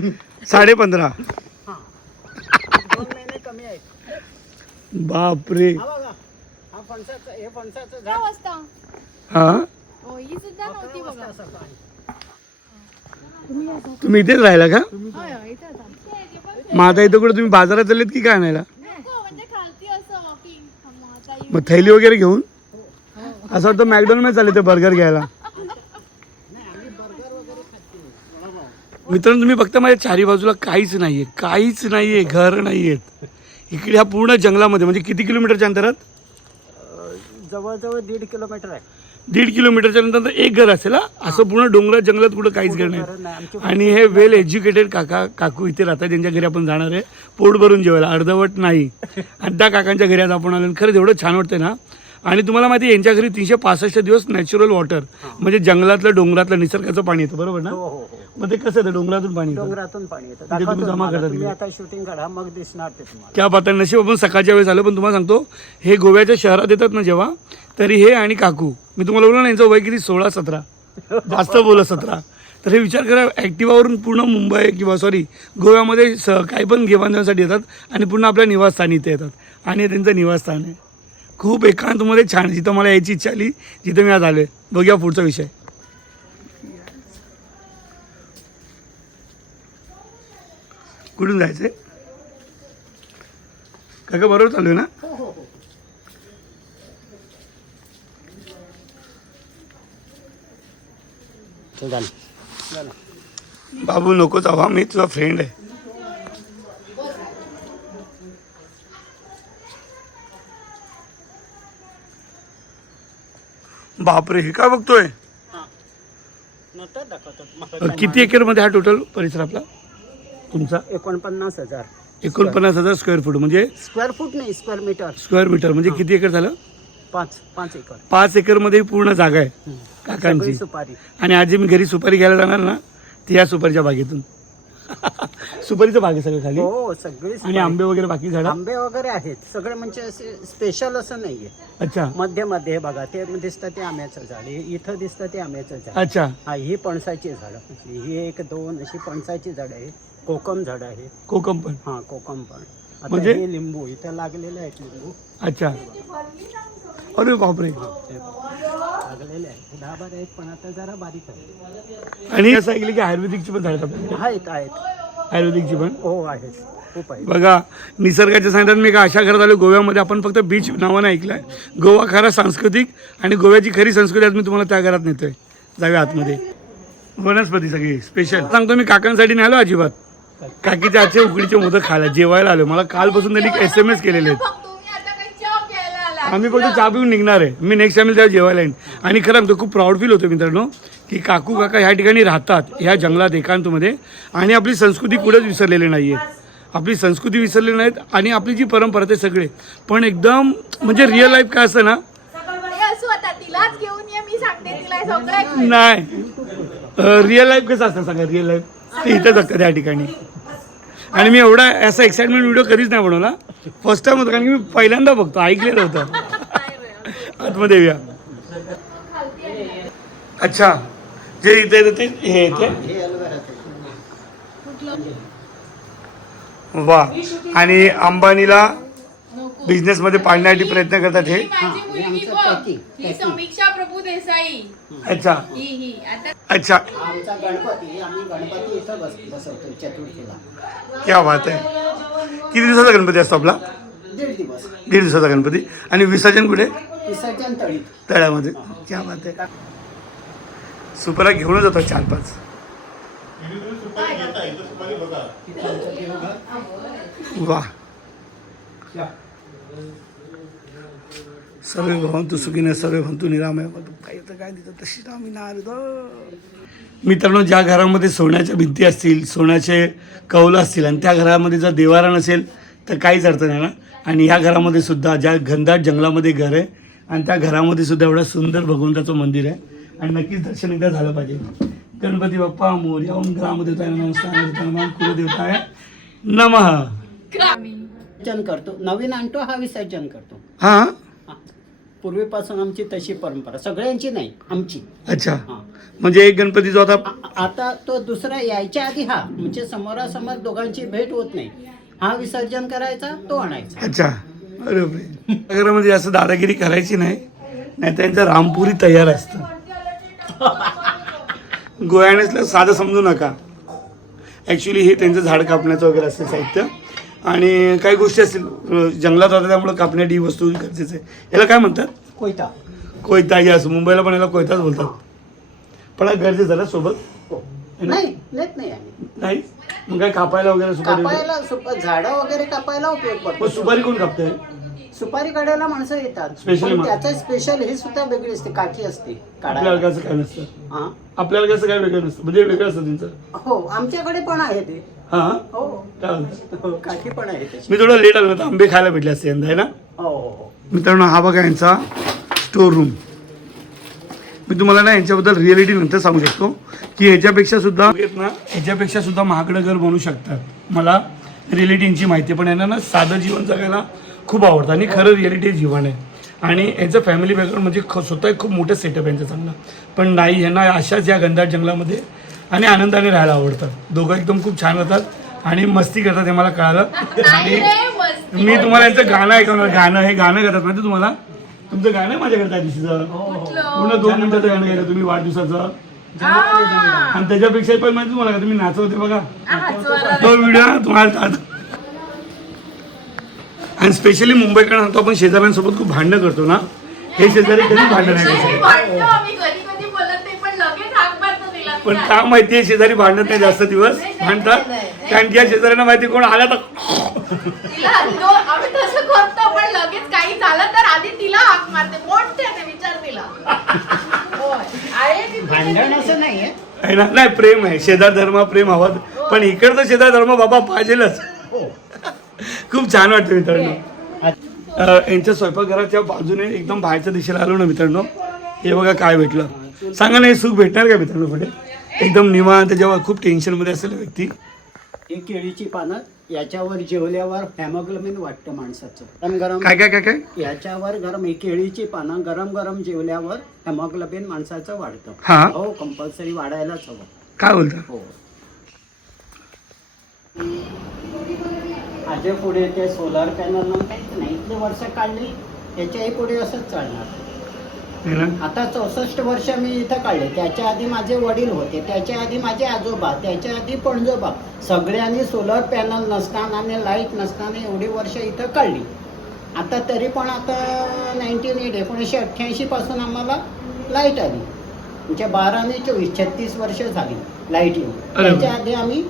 15.5. हा 2 महिने कमी आहेत. बापरे. हा बघा, हा फणसाचं, हे फणसाचं किती झाड वाजता? हा हो, ही सुद्धा नव्हती 11 बघा. वाजता सकाळी. तुम्ही इथेच राहिला का? होय, होय, इथं होता. मग आता इथं कुठे तुम्ही बाजारात चाललेत की काय आणायला? नको, म्हणजे खालती असं वॉकिंग. मग थैली वगैरे घेऊन असं वाटतं मॅकडॉनल्ड मध्ये चालले ते बर्गर घ्यायला. मित्रांनो तुम्ही बघता माझ्या चारी बाजूला काहीच नाहीये, काहीच नाहीये, घर नाहीयेत. इकडे ह्या पूर्ण जंगलामध्ये म्हणजे किती किलोमीटरच्या अंतरात? जवळजवळ 1.5 किलोमीटर आहे. 1.5 किलोमीटरच्या नंतर एक घर असेल हा? असं पूर्ण डोंगरात जंगलात कुठं काहीच घर नाही. घरं नाही आमची. आणि हे वेल एज्युकेटेड काकू इथे राहतात, ज्यांच्या घरी आपण जाणार आहे पोट भरून जेवायला, अर्धवट नाही. आणि त्या काकांच्या घरी आज आपण आलो. खरंच एवढं छान वाटतं ना. आणि तुम्हाला माहिती आहे यांच्या घरी 365 दिवस नॅचरल वॉटर, म्हणजे जंगलातलं डोंगरातलं निसर्गाचं पाणी येतं, बरोबर ना? हो हो हो, मग ते कसं येतं? डोंगरातून पाणी येतं. डोंगरातून पाणी येतं. म्हणजे तुम्ही दाखवतो जमा तुम्हाला. करता तुम्ही तिकडे. आता शूटिंग करा, मग दिसणार ते तुम्हाला. क्या बात आहे. नशीब आपण सकाळच्या वेळेस आलो. पण तुम्हाला सांगतो हे गोव्याच्या शहरात येतात ना जेव्हा, तरी हे आणि काकू, मी तुम्हाला बोललो ना यांचं वय किती, 16-17, जास्त बोला 17. तर हे विचार करा, ॲक्टिवावरून पूर्ण मुंबई किंवा गोव्यामध्ये काही पण घेवांसाठी येतात आणि पुन्हा आपल्या निवासस्थानी इथे येतात. आणि हे त्यांचं निवासस्थान आहे. खूप एकांतमध्ये छान, जिथं मला यायची इच्छा आली, जिथं मी आज आलो आहे. बघूया पुढचा विषय. कुठून जायचं आहे काका? बरोबर चालू आहे ना? बाबू नको जावा, मी तुझा फ्रेंड आहे. बापरे, हे काय बघतोय? नंतर दाखवतो तुम्हाला. किती एकर मध्ये हा टोटल परिसर आपला तुमचा? 49,000 49,000 स्क्वेअर फूट, म्हणजे स्क्वेअर फूट नाही, स्क्वेअर मीटर. स्क्वेअर मीटर म्हणजे किती एकर झालं? 5 एकर. 5 एकर मध्ये पूर्ण जागा आहे काकांची. सगळी सुपारी. आणि आज जे मी घरी सुपारी घ्यायला जाणार ना, ती या सुपारीच्या बागेतून. सुपारीचं बाग आहे सगळं खाली. हो, सगळी आणि सुपारी. आंबे वगैरे बाकी झाडं. आंबे वगैरे आहेत सगळे, म्हणजे असे स्पेशल असं नाहीये. अच्छा मध्ये मध्ये बघा, ते दिसतं ते आंब्याचं झाड, इथं दिसतं ते आंब्याचं झाड. अच्छा. हा, ही पणसाची झाड, ही 1-2 अशी पणसाची झाड आहे. कोकम झाड आहे. कोकम पण. हा, कोकम पण. आता म्हणजे? हे लिंबू इथं लागलेले आहेत, लिंबू अच्छा. अरे बापरे. लागलेले आहेत. 10-12 आहेत, पण आता जरा बारीक आहे. आणि असं ऐकलं की आयुर्वेदिकची पण झाडं आपल्याकडे. आहेत. आयुर्वेदिकची पण. हो, आहेत, खूप आहेत. बघा, निसर्गाच्या सांगतात. मी का अशा घरात आलो गोव्यामध्ये, आपण फक्त बीच नावानं ऐकलंय. गोवा खरा सांस्कृतिक, आणि गोव्याची खरी संस्कृती आज मी तुम्हाला त्या घरात नेतोय. जाऊया आतमध्ये. वनस्पती सगळी स्पेशल. सांगतो मी काकांसाठी नाही आलो अजिबात. काकीच्या आजचे उकडीचे मोदक खायला जेवायला आलो. मला कालपासून त्यांनी SMS केलेले आहेत. आम्ही फक्त चहा पिऊन निघणार आहे. मी नेक्स्ट टाइम तेव्हा जेवायला येईन. आणि खरं आमचं खूप प्राऊड फील होतं मित्रांनो, की काकू काका ह्या ठिकाणी राहतात, ह्या जंगलात एकांतमध्ये, आणि आपली संस्कृती कुठेच विसरलेली नाही आहे. आपली संस्कृती विसरलेली नाहीत, आणि आपली जी परंपरा ते सगळे पण एकदम, म्हणजे रिअल लाईफ काय असतं ना. नाही, रिअल लाईफ कसं असतं सांगा. रिअल लाईफ ते इथंच असतं त्या ठिकाणी. आणि मी एवढा असा एक्साइटमेंट व्हिडिओ कधीच नाही बनवला. फर्स्ट टाइम होतं, कारण की मी पहिल्यांदा बघतो, ऐकलेलं होतं. आतमध्ये येऊया. अच्छा, जे इथे येतं ते हे येते. हे ॲलोवेराचं. वा. आणि अंबानीला बिझनेसमध्ये पाडण्यासाठी प्रयत्न करतात हे. ही समीक्षा प्रभू देसाई. अच्छा ही आता अच्छा. आमचा गणपती, आम्ही गणपती इथं बसवतो चतुर्थीला. क्या बात आहे. किती दिवसाचा गणपती असतो आपला? 1.5 दिवस. 1.5 दिवसाचा गणपती. आणि विसर्जन कुठे? विसर्जन तळीत. तळ्यामध्ये. क्या बात आहे. सुपारा घेऊनच जातात 4-5. वा. सर्वे भवन्तु सुखिनः सर्वे भवन्तु निरामय. काय देतं तशी आम्ही नारद. मित्रांनो, ज्या घरामध्ये सोन्याच्या भिंती असतील, सोन्याचे कौल असतील, आणि त्या घरामध्ये जर देवारा नसेल तर काहीच अर्थ नाही ना. आणि ह्या घरामध्ये सुद्धा, ज्या घनदाट जंगलामध्ये घर आहे, आणि त्या घरामध्ये सुद्धा एवढं सुंदर भगवंताचं मंदिर आहे. आणि नक्कीच दर्शन एकदा झालं पाहिजे. गणपती बाप्पा मोरया. ओम ग्रामदेवताय नमः, कुलदेवताय नमः. विसर्जन करतो, नवीन आणतो, हा विसर्जन करतो. हां, पूर्वीपासून आमची तशी परंपरा, सगळ्यांची नाही, आमची. अच्छा, हा. म्हणजे एक गणपती जो आता आता तो दुसरा यायच्या आधी हा म्हणजे समोरासमोर दोघांची भेट होत नाही, हा विसर्जन करायचा, तो आणायचा. अच्छा, अरे बापरे. नगरामध्ये जास्त दादागिरी करायची नाही, नाही त्यांचं रामपुरी तयार असतं. गोयानेसला साधं समजू नका. ॲक्च्युली हे त्यांचं झाड कापण्याचं वगैरे असतं साहित्य, आणि काही गोष्टी असतील जंगलात राहतात त्यामुळे कापण्याची वस्तू गरजेचं आहे. याला काय म्हणतात? कोयता. कोयता. यस, मुंबईला पण याला कोयताच बोलतात. पण हा गरजेचं झाला सोबत नाही नेत नाही आम्ही. नाही, मग काय कापायला वगैरे सुपारी? कापायला झाडं वगैरे कापायला उपयोग मग पडतो. सुपारी कोण कापतंय? सुपारी काढायला माणसं येतात, Specially पण त्याचं स्पेशल हे सुद्धा वेगळी असते, काठी असते आपल्याला काढायला. कसं काय नसतं? हा. आपल्याला कसं काय वेगळं नसतं, म्हणजे वेगळं असतं त्यांचं? हो, आमच्याकडे पण आहे ते. हां, हो, काय म्हणतात? हो, काठी पण आहे त्याची. मी थोडं लेट आलो ना, आंबे खायला भेटले असते यंदा, आहे ना हो हो हो. मित्रांनो. हा बघा यांचा स्टोर रूम. मी तुम्हाला ना यांच्याबद्दल रिअलिटी नंतर सांगू शकतो की ह्याच्यापेक्षा सुद्धा महागडं घर बनवू शकतात. मला रिअलिटींची माहिती, पण यांना ना साधं जीवन जगायला खूप आवडतं आणि खरं रिअलिटी जीवन आहे. आणि यांचं फॅमिली बॅकग्राऊंड म्हणजे स्वतः एक खूप मोठं सेटअप यांचं चांगलं, पण नाही, यांना अशाच या घनदाट जंगलामध्ये आणि आनंदाने राहायला आवडतं. दोघं एकदम खूप छान होतात आणि मस्ती करतात, हे मला कळालं. आणि मी तुम्हाला यांचं गाणं ऐकवणार. हे गाणं करतात माहिती तुम्हाला? तुमचं गाणं आहे माझ्याकडे त्या दिवशीचं, पूर्ण 2 मिनिटाचं गाणं गायलं तुम्ही वाढदिवसाचं. आणि त्याच्यापेक्षा पण माहिती तुम्हाला का तुम्ही नाचत होते बघा, तो व्हिडिओ तुम्हाला. आणि स्पेशली मुंबईकडे सांगतो आपण शेजाऱ्यांसोबत खूप भांडणं करतो ना, हे शेजारी कधी भांडण नाही करत. पण का माहितीये शेजारी भांडत नाही जास्त दिवस, भांडतात कारण की या शेजाऱ्यांना माहिती कोण आला तर आम्ही तसं करतो, पण लगेच काही झालं तर आधी तिला हाक मारते, मोठ्याने विचार तिला. भांडण असं नाहीये. आहे ना. नाही, प्रेम आहे, शेजार धर्म प्रेम हवं, पण इकडचं शेजार धर्म बाबा पाहिजेलच. खूप छान वाटतं मित्रांनो. यांच्या स्वयंपाकघराच्या बाजूने एकदम बाहेरच्या दिशेला आलो ना मित्रांनो, हे बघा काय भेटलं. सांगा ना, हे सुख भेटणार का मित्रांनो पुढे? एकदम निवांत, जेव्हा खूप टेन्शनमध्ये असेल व्यक्ती. ही केळीची पानं, याच्यावर जेवल्यावर हेमोग्लोबिन वाटतं माणसाचं. गरम गरम काय काय काय काय याच्यावर गरम, ही केळीची पानं गरम गरम जेवल्यावर हेमोग्लोबिन माणसाचं वाढतं. हा. हो, कंपल्सरी वाढायलाच हवं. काय बोलता? हो. माझ्या पुढे ते सोलार पॅनल काहीच नाही, इथले वर्ष काढली, त्याच्याही पुढे असंच चालणार. आता 64 वर्ष मी इथं काढले. त्याच्या आधी माझे वडील होते, त्याच्या आधी माझे आजोबा, त्याच्या आधी पणजोबा, सगळ्यांनी सोलर पॅनल नसताना आणि लाईट नसताना एवढी वर्ष इथं काढली. आता तरी पण आता 1988 पासून आम्हाला लाईट आली, म्हणजे 12 आणि 24 36 वर्ष झाली लाईट येऊन. त्याच्या आधी आम्ही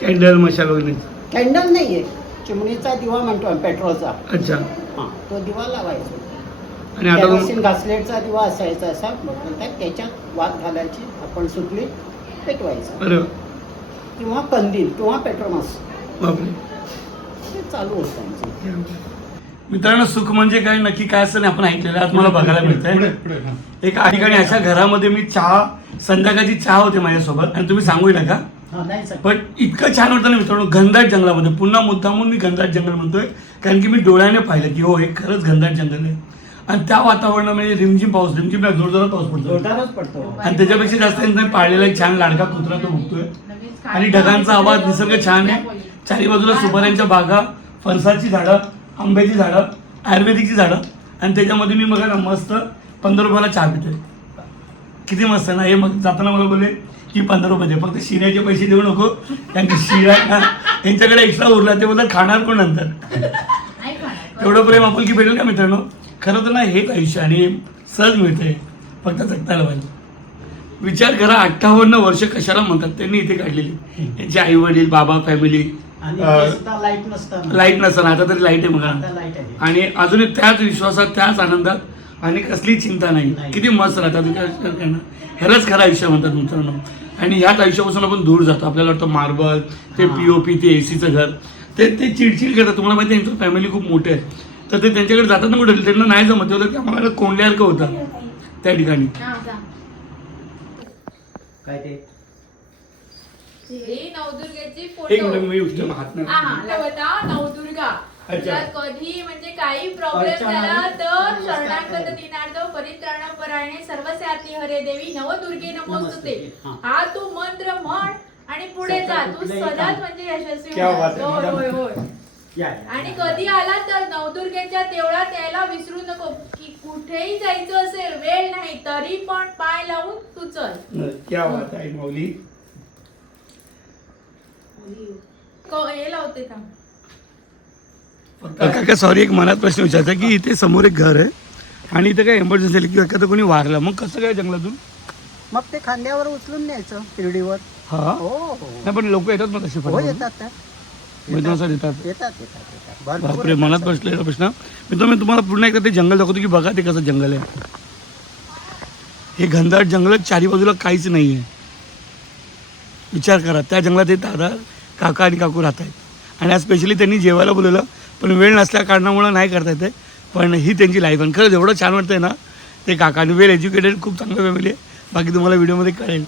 कॅन्डल मशाल वगैरे? कॅन्डल नाहीये, चिमणीचा दिवा म्हणतो पेट्रोलचा. अच्छा. हां, तो दिवा लावायचो. आणि आता केरोसिन घासलेटचा दिवा असायचा, असा म्हणतात, त्याच्यात वात घालायची, आपण सुटली पेटवायचं. अरे किंवा कंदील किंवा पेट्रोमास, बापरे. हे चालू होतं आमचं. मित्रांनो, सुख म्हणजे काय, नक्की काय असतं नाही आपण ऐकलेलं आज मला बघायला मिळतंय. एका ठिकाणी अशा घरामध्ये मी चहा, संध्याकाळची चहा होते माझ्यासोबत, आणि तुम्ही सांगू नका, पण इतकं छान वाटतं ना मित्रांनो, घनदाट जंगलामध्ये. पुन्हा मुद्दामून मी घनदाट जंगल म्हणतोय कारण की मी डोळ्याने पाहिलं की हो, हे खरंच घनदाट जंगल आहे. आणि त्या वातावरणामध्ये रिमझिम पाऊस, रिमझिम जोरदार पाऊस पडतो, आणि त्याच्यापेक्षा जास्त त्यांनी पाळलेला एक छान लाडका कुत्रा तो भुकतोय, आणि ढगांचा आवाज, निसर्ग छान आहे. चारी बाजूला सुपाऱ्यांच्या बागा, फणसाची झाडं, आंब्याची झाडं, आयुर्वेदिकची झाडं, आणि त्याच्यामध्ये मी बघा ना मस्त 15 रुपयाला चहा पितोय. किती मस्त ना हे. मग जाताना मला बोलले की 15 रुपये दे, फक्त शिऱ्याचे पैसे देऊ नको, कारण की शिऱ्या यांच्याकडे एक्स्ट्रा उरला, ते बोलतात खाणार कोण नंतर. एवढं प्रेम आपुलकी भेटेल का मित्रांनो? खरं तर ना हेच आयुष्य, आणि सहज मिळतंय, फक्त जगतायला पाहिजे. विचार करा, 58 वर्ष कशाला म्हणतात त्यांनी इथे काढलेली. यांचे आई वडील, बाबा, फॅमिली. लाईट नसताना आता तरी लाईट आहे बघा, आणि अजूनही त्याच विश्वासात, त्याच आनंदात, आणि कसली चिंता नाही. किती मस्त राहतात. विचार करणं ह्यालाच खरं आयुष्य म्हणतात मित्रांनो. आणि ह्याच आयुष्यापासून आपण दूर जातो. आपल्याला वाटतं मार्बल, ते POP, ते AC घर, ते चिडचिड करतात. तुम्हाला माहिती आहे, यांचं फॅमिली खूप मोठे आहे, तर ते त्यांच्याकडे जातात ना कुठे, त्यांना नाही जमत होतं की आम्हाला कोंडल्यासारखं होतं त्या ठिकाणी. काय ते नवदुर्गेची एक मिनिट, मी उठतो हात नाही. नवदुर्गा तुला कधी म्हणजे काही प्रॉब्लेम झाला तर शरणागत दिनार्थ परित्राण परायणे सर्वस्याती हरे देवी नवदुर्गे नमोस्तुते हा तू मंत्र म्हण आणि पुढे जा तू सदाच म्हणजे यशस्वी होणार. होय होय. आणि कधी आला तर नवदुर्गेच्या देवळात यायला विसरू नको की कुठेही जायचं असेल वेळ नाही तरी पण पाय लावून तू चल. क्या बात आहे माऊली. हे लावते का काका सॉरी एक मनात प्रश्न विचारायचा की इथे समोर एक घर आहे आणि इथे काय इमर्जन्सी आली किंवा एखादं कोणी वारलं मग कसं काय जंगलातून. मग ते खांद्यावर उचलून न्यायचं शिर्डीवर. हा हो हो नाही पण लोक येतात मग तसे हो येतात त्या. येतात येतात येतात येतात भरपूर बापरे मनात बसलेला प्रश्न. मी तुम्हाला पुन्हा एकदा ते जंगल दाखवतो की बघा ते कसं जंगल आहे. हे घनदाट जंगल चारी बाजूला काहीच नाही आहे. विचार करा त्या जंगलात हे दादा काका आणि काकू राहत आहेत आणि आज स्पेशली त्यांनी जेवायला बोलवलं पण वेळ नसल्या कारणामुळं नाही करता येते. पण ही त्यांची लाईफ आणि खरंच एवढं छान वाटतंय ना ते काका आणि वेल एज्युकेटेड खूप चांगलं फॅमिली आहे. बाकी तुम्हाला व्हिडिओमध्ये कळेल.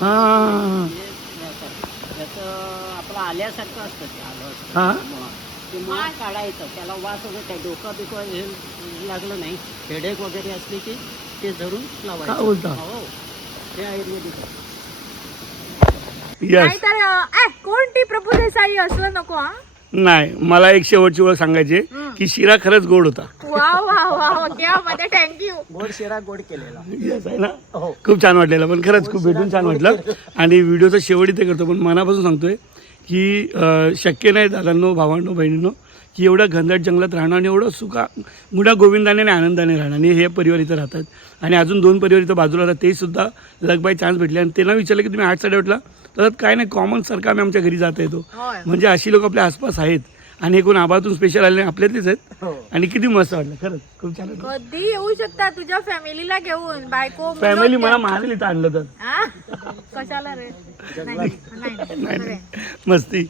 हां आपलं आल्यासारखं असतं ते आलं हां ते मुळात काढायचं त्याला वास वगैरे डोकं बिकं हे लागलं नाही हेडेक वगैरे असली की ते धरून काय लावायचं. बोलता हो ते आयुर्वेदिक आहे. यस नाहीतर कोणती प्रभू देसाई असलं नको. हा नाही मला एक शेवटची ओळख सांगायची आहे की शिरा खरंच गोड होता. वा वा वा क्या मध्ये थँक्यू. गोड शिरा गोड केलेला. येस आहे ना खूप छान वाटलेलं पण खरंच खूप भेटून छान वाटलं. आणि व्हिडिओचा शेवट इथे करतो पण मनापासून सांगतोय की शक्य नाही दादांनो भावांनो बहिणींनो की एवढ्या घनदाट जंगलात राहणं आणि एवढं मुडा गोविंदाने आणि आनंदाने राहणं. आणि हे परिवार इथं राहतात आणि अजून 2 परिवार इथं बाजूला राहतात ते सुद्धा लग बाय चान्स भेटले आणि त्यांना विचारलं की तुम्ही 8-8:30ला तर काय नाही कॉमन सारखं आम्ही आमच्या घरी जात येतो. म्हणजे अशी लोक आपल्या आसपास आहेत आणि एकूण आबातून स्पेशल आले आपल्यातलेच आहेत. आणि किती मस्त वाटलं खरंच खूप छान वाटलं. कधी येऊ शकता तुझ्या फॅमिलीला घेऊन बायको फॅमिली मला महाराज इथं आणलं तर कशाला रे नाही मस्ती.